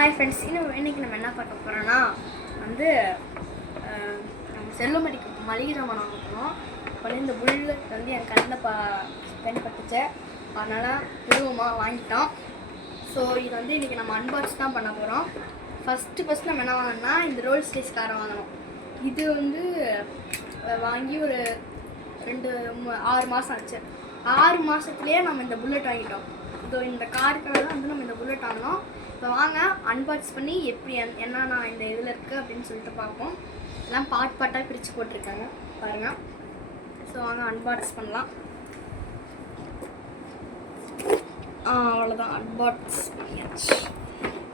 Hi friends, இன்றைக்கி நம்ம என்ன பார்க்க போகிறோன்னா வந்து நம்ம செல்லுமடிக்கு மளிகை சாமான் வாங்க போகிறோம். அப்போ இந்த புல்லட் வந்து என் கண்ணில் பயன்பட்டுச்சு, அதனால் உருவமாக வாங்கிட்டோம். ஸோ இது வந்து இன்றைக்கி நம்ம அன்பாக்ஸ் தான் பண்ண போகிறோம். ஃபஸ்ட்டு நம்ம என்ன வாங்கினோம்னா இந்த ரோல்ஸ் ரைஸ் காரை வாங்கினோம். இது வந்து வாங்கி ஒரு 6 மாதம் ஆச்சு. 6 மாதத்துலேயே நம்ம இந்த புல்லட் வாங்கிட்டோம். இதோ இந்த காருக்காக தான் வந்து நம்ம இந்த புல்லட் வாங்கினோம். இப்போ வாங்க அன்பாக்ஸ் பண்ணி எப்படி என்னென்ன இந்த இதில் இருக்குது அப்படின்னு சொல்லிட்டு பார்ப்போம். எல்லாம் பாட்டாக பிரித்து போட்டிருக்காங்க பாருங்கள். ஸோ வாங்க அன்பாக்ஸ் பண்ணலாம். அவ்வளோதான், அன்பாக்ஸ் பண்ணியாச்சு.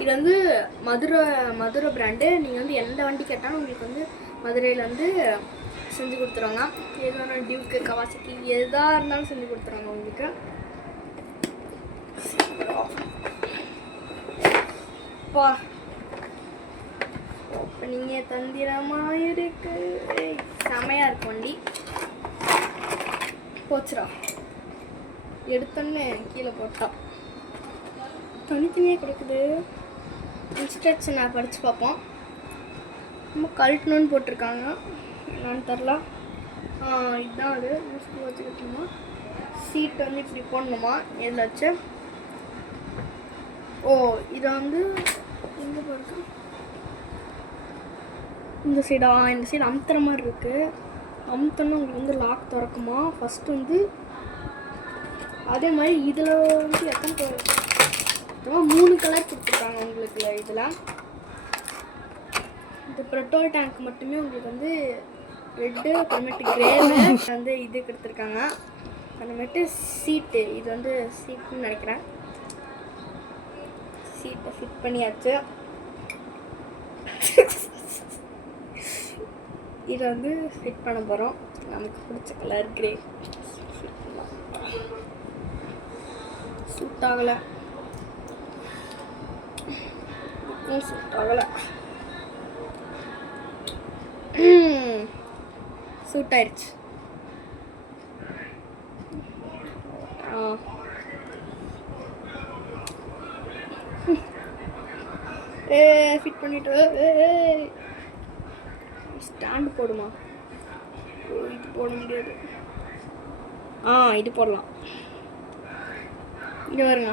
இது வந்து மதுரை பிராண்டு. நீங்கள் வந்து எந்த வண்டி கேட்டாலும் உங்களுக்கு வந்து மதுரையில் வந்து செஞ்சு கொடுத்துருவாங்க. எதுவான டியூக்கு, கவாசக்கி எதாக இருந்தாலும் செஞ்சு கொடுத்துருவாங்க உங்களுக்கு. இப்போ நீங்கள் தந்திரமாக இருக்கு, செமையாக இருக்கும் வண்டி. போச்சுரா, எடுத்தோன்னே கீழே போட்டா தனித்தனியாக கொடுக்குது. இன்ஸ்ட்ரக்ஷனை படித்து பார்ப்போம். ரொம்ப கழட்டணுன்னு போட்டிருக்காங்க, என்னன்னு தெரில. இதுதான் அது யூஸ்ஃபுல்லாக வச்சுக்கிட்டோமா. சீட் வந்து இப்படி போடணுமா இதில் வச்சு. இதை வந்து எங்கே போகிறது, இந்த சைடு அமுத்துற மாதிரி இருக்குது. அமுத்தோன்னா உங்களுக்கு வந்து லாக் திறக்குமா. ஃபஸ்ட்டு வந்து அதே மாதிரி இதில் வந்து எத்தனை 3 கலர் கொடுத்துருக்காங்க உங்களுக்கு. இதில் இந்த பெட்ரோல் டேங்க் மட்டுமே உங்களுக்கு வந்து ரெட்டு, அப்புறமேட்டு கிரேவில் வந்து இது கொடுத்துருக்காங்க. அப்புறமேட்டு சீட்டு, இது வந்து சீட்டுன்னு நினைக்கிறேன். சீட்டை ஃபிட் பண்ணியாச்சு. இதை வந்து ஃபிட் பண்ண போகிறோம். நமக்கு பிடிச்ச கலர் கிரே. சூட் ஆகலை, சூட் ஆயிடுச்சு. ஃபிட் பண்ணிட்டு ஸ்டாண்டு போடுமா. இது போட முடியாது. இது போடலாம். இங்கே வருங்க,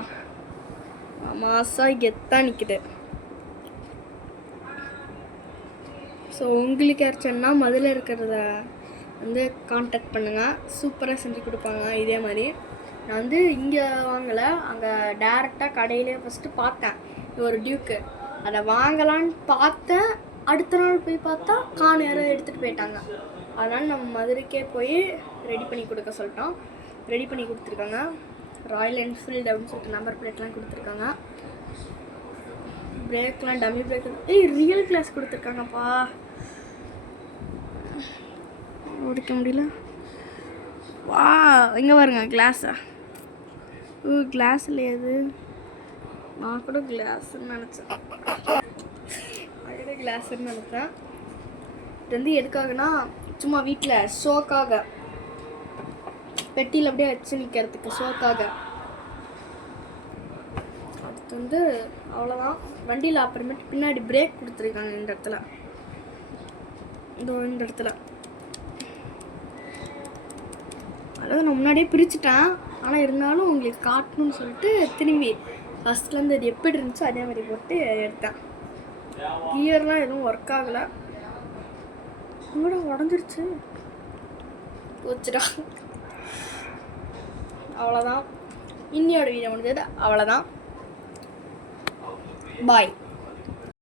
மாசாக கெத்தாக நிற்குது. ஸோ உங்களுக்கு யாராச்சுன்னா மதுரையில் இருக்கிறத வந்து கான்டாக்ட் பண்ணுங்கள். சூப்பராக செஞ்சு கொடுப்பாங்க. இதே மாதிரி நான் வந்து இங்கே வாங்கலை, அங்கே டேரெக்டாக கடையிலே ஃபஸ்ட்டு பார்த்தேன். இது ஒரு டியூக்கு, அதை வாங்கலான்னு பார்த்தேன். அடுத்த நாள் போய் பார்த்தா யாரும் எடுத்துகிட்டு போயிட்டாங்க. அதனால் நம்ம மதுரைக்கே போய் ரெடி பண்ணி கொடுக்க சொல்லிட்டோம். ரெடி பண்ணி கொடுத்துருக்காங்க. ராயல் என்ஃபீல்டு அப்படின்னு சொல்லிட்டு நம்பர் பிளேட்லாம் கொடுத்துருக்காங்க. பிரேக்லாம் டம்மி பிரேக், ரியல் கிளாஸ் கொடுத்துருக்காங்கப்பா. ஓடிக்க முடியல. வா, இங்கே பாருங்க கிளாஸா. கிளாஸ் இல்லையா அது? நான் கூட கிளாஸ்ன்னு நினச்சேன். கிளாஸ்ன்னு நினைப்பேன். இது வந்து எதுக்காகனா சும்மா வீட்டில் ஷோக்காக, பெட்டியில் அப்படியே வச்சு நிற்கிறதுக்கு ஷோக்காக. அடுத்து வந்து அவ்வளோதான் வண்டியில். அப்புறமேட்டு பின்னாடி பிரேக் கொடுத்துருக்காங்க இந்த இடத்துல, இந்த இடத்துல. அதாவது நான் முன்னாடியே பிரிச்சுட்டேன், ஆனால் இருந்தாலும் உங்களுக்கு காட்டணும்னு சொல்லிட்டு திரும்பி ஃபஸ்ட்லேருந்து அது எப்படி இருந்துச்சோ அதே மாதிரி போட்டு எடுத்தேன். கியர்லாம் எதுவும் ஒர்க் ஆகலை. கூட உடஞ்சிருச்சு, போச்சுடா. அவ்வளோதான், இன்னையோட வீடியோ முடிஞ்சது. அவ்வளோதான், பாய்.